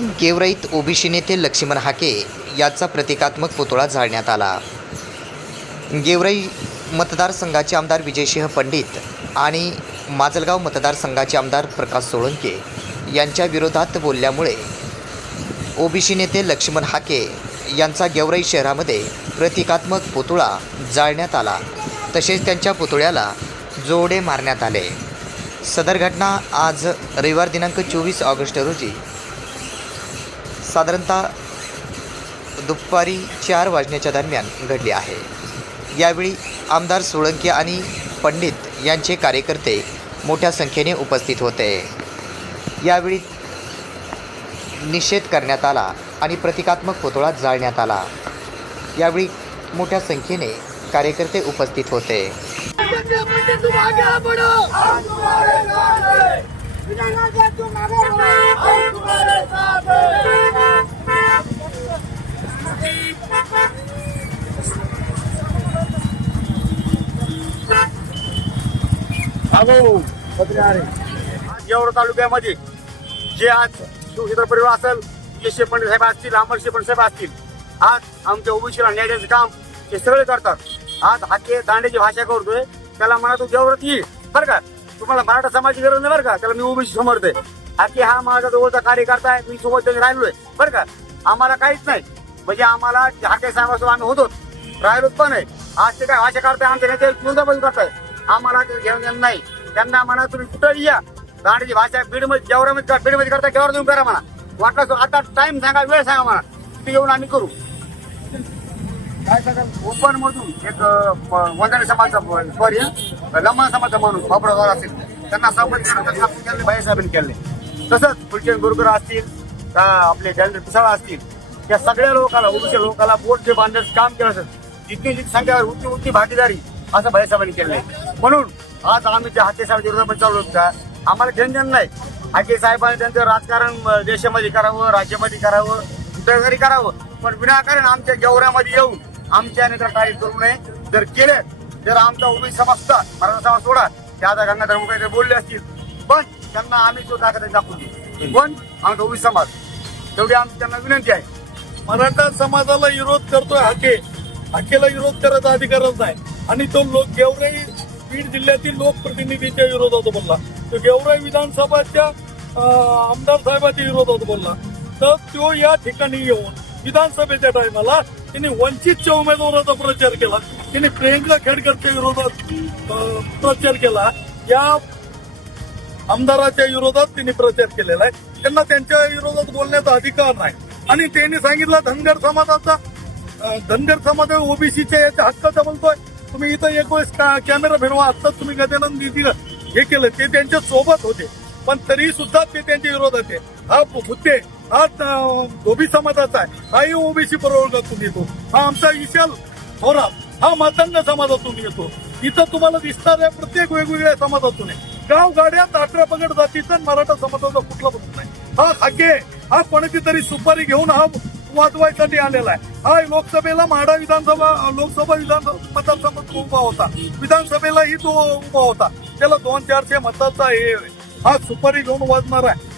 गेवराईत OBC नेते लक्ष्मण हाके याचा प्रतिकात्मक पुतळा जाळण्यात आला. गेवराई मतदारसंघाचे आमदार विजयसिंह पंडित आणि माजलगाव मतदारसंघाचे आमदार प्रकाश सोळंके यांच्या विरोधात बोलल्यामुळे ओबीसी नेते लक्ष्मण हाके यांचा गेवराई शहरामध्ये प्रतिकात्मक पुतळा जाळण्यात आला. तसेच त्यांच्या पुतळ्याला जोडे मारण्यात आले. सदर घटना आज रविवार दिनांक चोवीस ऑगस्ट रोजी साधारणतः दुपारी चार वाजण्याच्या दरम्यान घडली आहे. यावेळी आमदार सोळंकी आणि पंडित यांचे कार्यकर्ते मोठ्या संख्येने उपस्थित होते. यावेळी निषेध करण्यात आला आणि प्रतिकात्मक पुतळा जाळण्यात आला. यावेळी मोठ्या संख्येने कार्यकर्ते उपस्थित होते. आज येवढा तालुक्यामध्ये जे आज शिवक्षेत्र परिवार असेल जे शेपंडे साहेब असतील अमर पंडित साहेब असतील आज आमच्या ओबीसीला न्यायाचं काम हे सगळे करतात. आज हाके दांड्याची भाषा करतोय त्याला म्हणा तू जेवढत ये बरं का? तुम्हाला मराठा समाजाची गरज नाही बरं का? त्याला मी ओबीसी समोरतोय हाके हा माझा जवळचा कार्यकर्ता आहे मी सोबत त्याने राहिलोय. बरं का? आम्हाला काहीच नाही. म्हणजे आम्हाला हाके साहेबांसोबत आम्ही होतो. राहिलो पण आहे आज ते काय भाषा करताय आमच्या नेते विरोधाबाजू करताय. आम्हाला ते घेऊन येणार नाही. त्यांना म्हणा तुम्ही कुठं या? गाडीची भाषा बीडमध्ये जेवढ्यामध्ये बीडमध्ये करता केवढा तुम्ही करा म्हणा. वाटलं आता टाइम सांगा वेळ सांगा म्हणा. ते येऊन आम्ही करू. काय सांगाल? ओपन मधून एक वंजारी समाजचा सॉरी लंबा समाजचा माणूस बाबरावर असेल. त्यांना संबंध त्यांना आपण केले बाईसाहेबांनी केले. तसंच फुलचंद गुरुकर असतील का आपले जयंद्र पिसाळ असतील त्या सगळ्या लोकांना ओबीसी लोकांना बोट बांधण्याचं काम केलं असेल जितकी जितकी संख्या होती होती भागीदारी असं भाईसाहेबांनी केलंय म्हणून आज आम्ही त्या हाके साहेब विरोधात चालू होता आम्हाला जनजन नाही. हाके साहेबांनी त्यांचं राजकारण देशामध्ये करावं राज्यामध्ये करावं कुठं घरी करावं. पण विनाकारण आमच्या गेवऱ्यामध्ये येऊन आमच्या नेत्या कार्य करू नये. जर केले तर आमचा ओबीसी समजता मराठा समाज सोडा. त्या आता गंगाधर मुखाचे बोलले असतील. पण त्यांना आम्ही तो दाखल दाखवू पण आमचा ओबीसी समाज. तेवढी आमची त्यांना विनंती आहे. मराठा समाजाला विरोध करतोय हाके. हाकेला विरोध करायचा अधिकारच नाही. आणि तो लोक गेवराई बीड जिल्ह्यातील लोकप्रतिनिधीच्या विरोधात बोलला. तो गेवराई विधानसभाच्या अं, आमदार साहेबाच्या विरोधात बोलला. तर तो या ठिकाणी येऊन विधानसभेच्या टायमाला त्यांनी वंचितच्या उमेदवाराचा प्रचार केला. त्यांनी प्रियंका खेडकरच्या विरोधात अं, प्रचार केला. या आमदाराच्या विरोधात त्यांनी प्रचार केलेला आहे. त्यांना त्यांच्या विरोधात बोलण्याचा अधिकार नाही. आणि त्यांनी सांगितलं धनगर समाजाचा धनगर समाज ओबीसीच्या याच्या हक्काचा बोलतोय तुम्ही इथं एक वेळेस का- कॅमेरा फिरवा आत्ताच तुम्ही गजानन दिदी हे केलं ते त्यांच्यासोबत होते. पण तरी सुद्धा ते त्यांच्या विरोधात आहे. हा हुद्दे हा धोबी समाजाचा आहे. हाही ओबीसी बरोबर येतो. हा आमचा विशाल थोरात हा मातंग समाजातून येतो. इथं तुम्हाला दिसणाऱ्या प्रत्येक वेगवेगळ्या समाजातून आहे. गाव गाड्यात अठरा पगड जातीचा मराठा समाजाचा कुठला प्रश्न नाही. हा हाके हा कोणाची तरी सुपारी घेऊन हा वाजवायसाठी आलेला आहे. हा लोकसभेला म्हाडा विधानसभा लोकसभा विधानसभा मतदारसंघात उभा होता. विधानसभेलाही तो उभा होता. त्याला दोन चारशे मताचा हे हा सुपारी घेऊन वाजणार आहे.